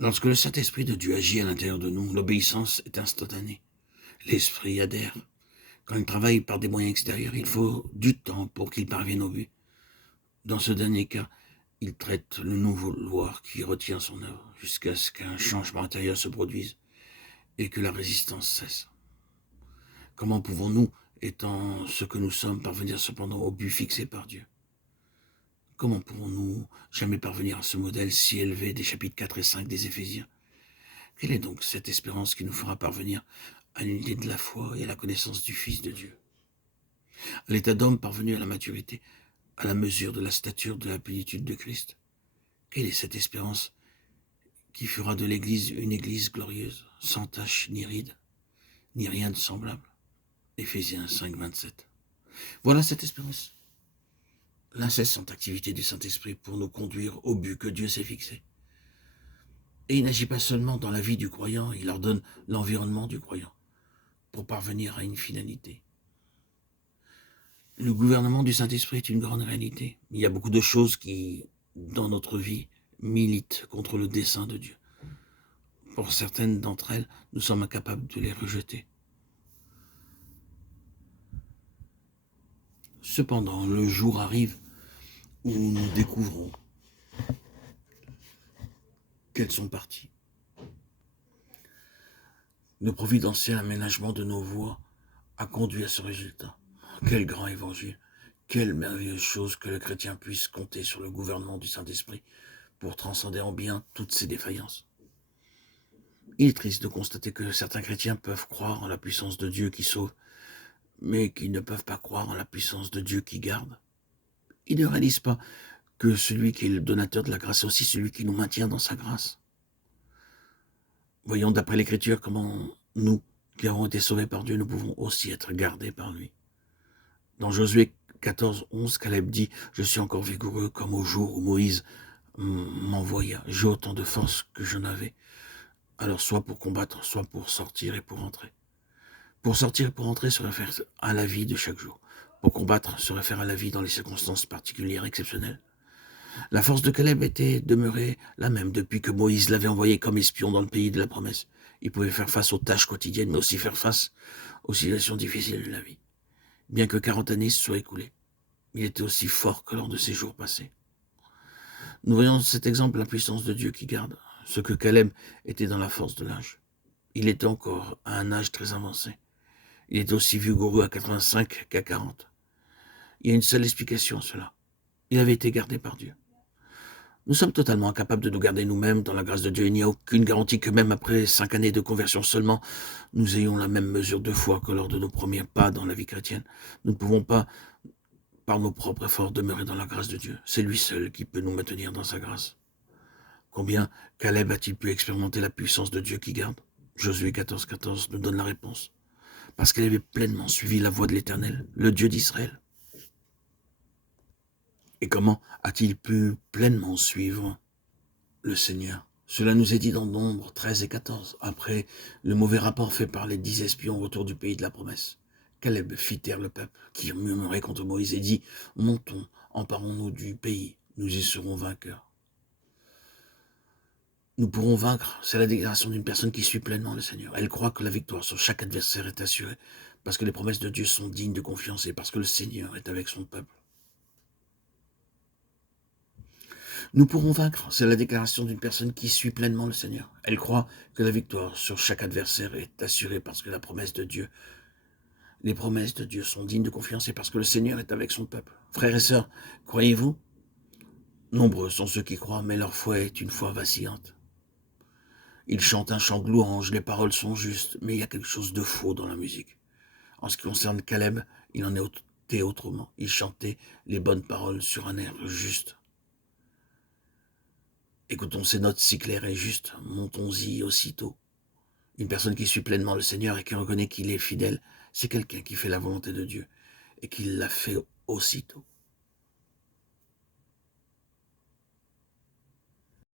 Lorsque le Saint-Esprit de Dieu agit à l'intérieur de nous, l'obéissance est instantanée. L'Esprit adhère. Quand il travaille par des moyens extérieurs, il faut du temps pour qu'il parvienne au but. Dans ce dernier cas, il traite le nouveau vouloir qui retient son œuvre jusqu'à ce qu'un changement intérieur se produise et que la résistance cesse. Comment pouvons-nous, étant ce que nous sommes, parvenir cependant au but fixé par Dieu? Comment pourrons-nous jamais parvenir à ce modèle si élevé des chapitres 4 et 5 des Éphésiens? Quelle est donc cette espérance qui nous fera parvenir à l'unité de la foi et à la connaissance du Fils de Dieu? À l'état d'homme parvenu à la maturité, à la mesure de la stature de la plénitude de Christ. Quelle est cette espérance qui fera de l'Église une Église glorieuse, sans tache ni ride, ni rien de semblable? Éphésiens 5, 27. Voilà cette espérance. L'incessante activité du Saint-Esprit pour nous conduire au but que Dieu s'est fixé. Et il n'agit pas seulement dans la vie du croyant, il ordonne l'environnement du croyant pour parvenir à une finalité. Le gouvernement du Saint-Esprit est une grande réalité. Il y a beaucoup de choses qui, dans notre vie, militent contre le dessein de Dieu. Pour certaines d'entre elles, nous sommes incapables de les rejeter. Cependant, le jour arrive où nous découvrons qu'elles sont parties. Le providentiel aménagement de nos voies a conduit à ce résultat. Quel grand évangile, quelle merveilleuse chose que le chrétien puisse compter sur le gouvernement du Saint-Esprit pour transcender en bien toutes ses défaillances. Il est triste de constater que certains chrétiens peuvent croire en la puissance de Dieu qui sauve, mais qui ne peuvent pas croire en la puissance de Dieu qui garde. Ils ne réalisent pas que celui qui est le donateur de la grâce est aussi celui qui nous maintient dans sa grâce. Voyons d'après l'Écriture comment nous, qui avons été sauvés par Dieu, nous pouvons aussi être gardés par lui. Dans Josué 14, 11, Caleb dit « Je suis encore vigoureux comme au jour où Moïse m'envoya. J'ai autant de force que je n'avais. Alors soit pour combattre, soit pour sortir et pour entrer. Pour sortir et pour entrer se réfère à la vie de chaque jour. Pour combattre se réfère à la vie dans les circonstances particulières exceptionnelles. La force de Caleb était demeurée la même depuis que Moïse l'avait envoyé comme espion dans le pays de la promesse. Il pouvait faire face aux tâches quotidiennes, mais aussi faire face aux situations difficiles de la vie. Bien que 40 années se soient écoulées, il était aussi fort que lors de ces jours passés. Nous voyons dans cet exemple la puissance de Dieu qui garde, ce que Caleb était dans la force de l'âge. Il était encore à un âge très avancé. Il était aussi vigoureux à 85 qu'à 40. Il y a une seule explication à cela. Il avait été gardé par Dieu. Nous sommes totalement incapables de nous garder nous-mêmes dans la grâce de Dieu. Il n'y a aucune garantie que même après 5 années de conversion seulement, nous ayons la même mesure de foi que lors de nos premiers pas dans la vie chrétienne. Nous ne pouvons pas, par nos propres efforts, demeurer dans la grâce de Dieu. C'est lui seul qui peut nous maintenir dans sa grâce. Combien Caleb a-t-il pu expérimenter la puissance de Dieu qui garde? Josué 14, 14 nous donne la réponse. Parce qu'elle avait pleinement suivi la voie de l'Éternel, le Dieu d'Israël. Et comment a-t-il pu pleinement suivre le Seigneur? Cela nous est dit dans Nombre 13 et 14, après le mauvais rapport fait par les 10 espions autour du pays de la promesse. Caleb fit taire le peuple, qui murmurait contre Moïse et dit « Montons, emparons-nous du pays, nous y serons vainqueurs. » Nous pourrons vaincre, c'est la déclaration d'une personne qui suit pleinement le Seigneur. Elle croit que la victoire sur chaque adversaire est assurée, parce que les promesses de Dieu sont dignes de confiance et parce que le Seigneur est avec son peuple. Nous pourrons vaincre, c'est la déclaration d'une personne qui suit pleinement le Seigneur. Elle croit que la victoire sur chaque adversaire est assurée parce que les promesses de Dieu sont dignes de confiance et parce que le Seigneur est avec son peuple. Frères et sœurs, croyez-vous? Nombreux sont ceux qui croient, mais leur foi est une foi vacillante. Ils chantent un chant de louange, les paroles sont justes, mais il y a quelque chose de faux dans la musique. En ce qui concerne Caleb, il en était autrement. Il chantait les bonnes paroles sur un air juste. Écoutons ces notes si claires et justes, montons-y aussitôt. Une personne qui suit pleinement le Seigneur et qui reconnaît qu'il est fidèle, c'est quelqu'un qui fait la volonté de Dieu et qui l'a fait aussitôt.